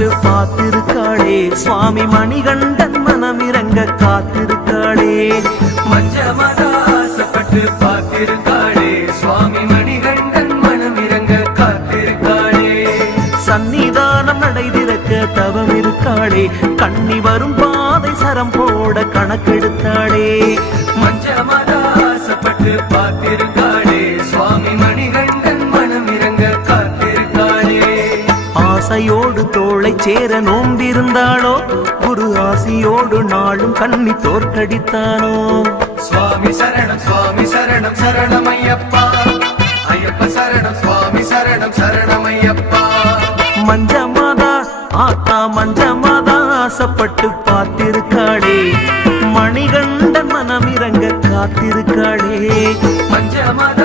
ஆசைப்பட்டு பார்த்திருக்காளே சுவாமி மணிகண்டன் மனமிரங்க காத்திருக்காளே. மஞ்சமத ஆசைப்பட்டு பார்த்திருக்காளே சுவாமி மணிகண்டன் மனமிரங்க காத்திருக்காளே. சன்னிதானம் நடைதிறக்க தவம் இருக்காளே கண்ணி வரும் பாதை சரம் போட கணக்கெடுத்தாளே. மஞ்சமத ஆசைப்பட்டு பார்த்திருக்காளே சுவாமி மணிகண்டன் மனமிரங்க காத்திருக்காளே. ஆசையோடு தோளை சேர நோம்பிருந்தாளோ குரு ஆசியோடு நாளும் கண்ணி தோற்கடித்தானோ. சுவாமி சரணம் சுவாமி சரணம் சரணம் ஐயப்பா ஐயப்ப சரணம் சுவாமி சரணம் சரணம் ஐயப்பா. மஞ்சமாதா ஆத்தா மஞ்சமாதா ஆசைப்பட்டு பார்த்திருக்காளே மணிகண்டன் மனமிரங்க காத்திருக்காளே. மஞ்சமத